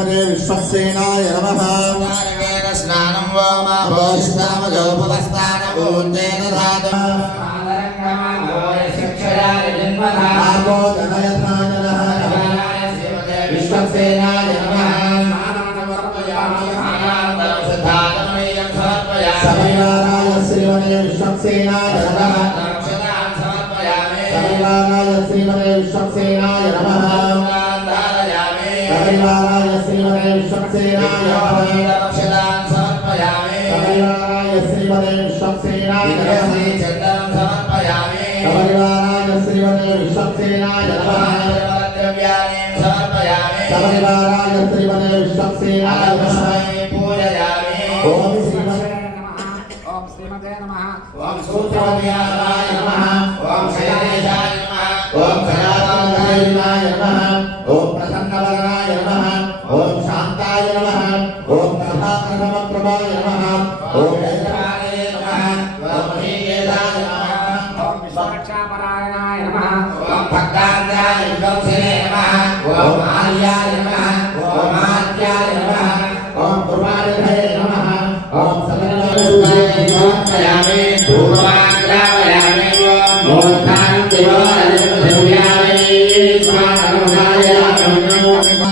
श्रीमते विश्वक्सेनाय नमः स्नानं वो मापोषितामजोपस्थानपूर्तेन धातुः आपो जनयथाननः विश्वक्सेनाय नमः सविवाराय श्रीमते विश्वक्सेनाय नमः सविवाराय श्रीमते विश्वक्सेनाय नमः सविवाराय श्रीमते विश्वक्सेनाय नमः सविवाराय श्रीमते विश्वक्सेनाय नमः सविवाराय श्रीमते विश्वक्सेनाय नमः सविवाराय श्रीमते विश्वक्सेनाय नमः ओम श्रीमते नमः ओम सूत्रवत्याय नमः ओम शैलेशाय नमः ओम खयाताय नमः ओम प्रसन्नवदनाय नमः ओम शांताय नमः ओम प्रभाकरमप्रभाय नमः ओम ऐश्वर्याय नमः ओम महीयेशाय नमः ओम विश्वरक्षापरायणाय नमः ओम भक्ताय विदोषिने नमः ओम आर्याय नमः ओम आद्याय नमः ओम पुरवादिने नमः ओम समन्वयामि पूर्वाग्रामयामि ओम खान्तिवाय नमः स्वाहा नमः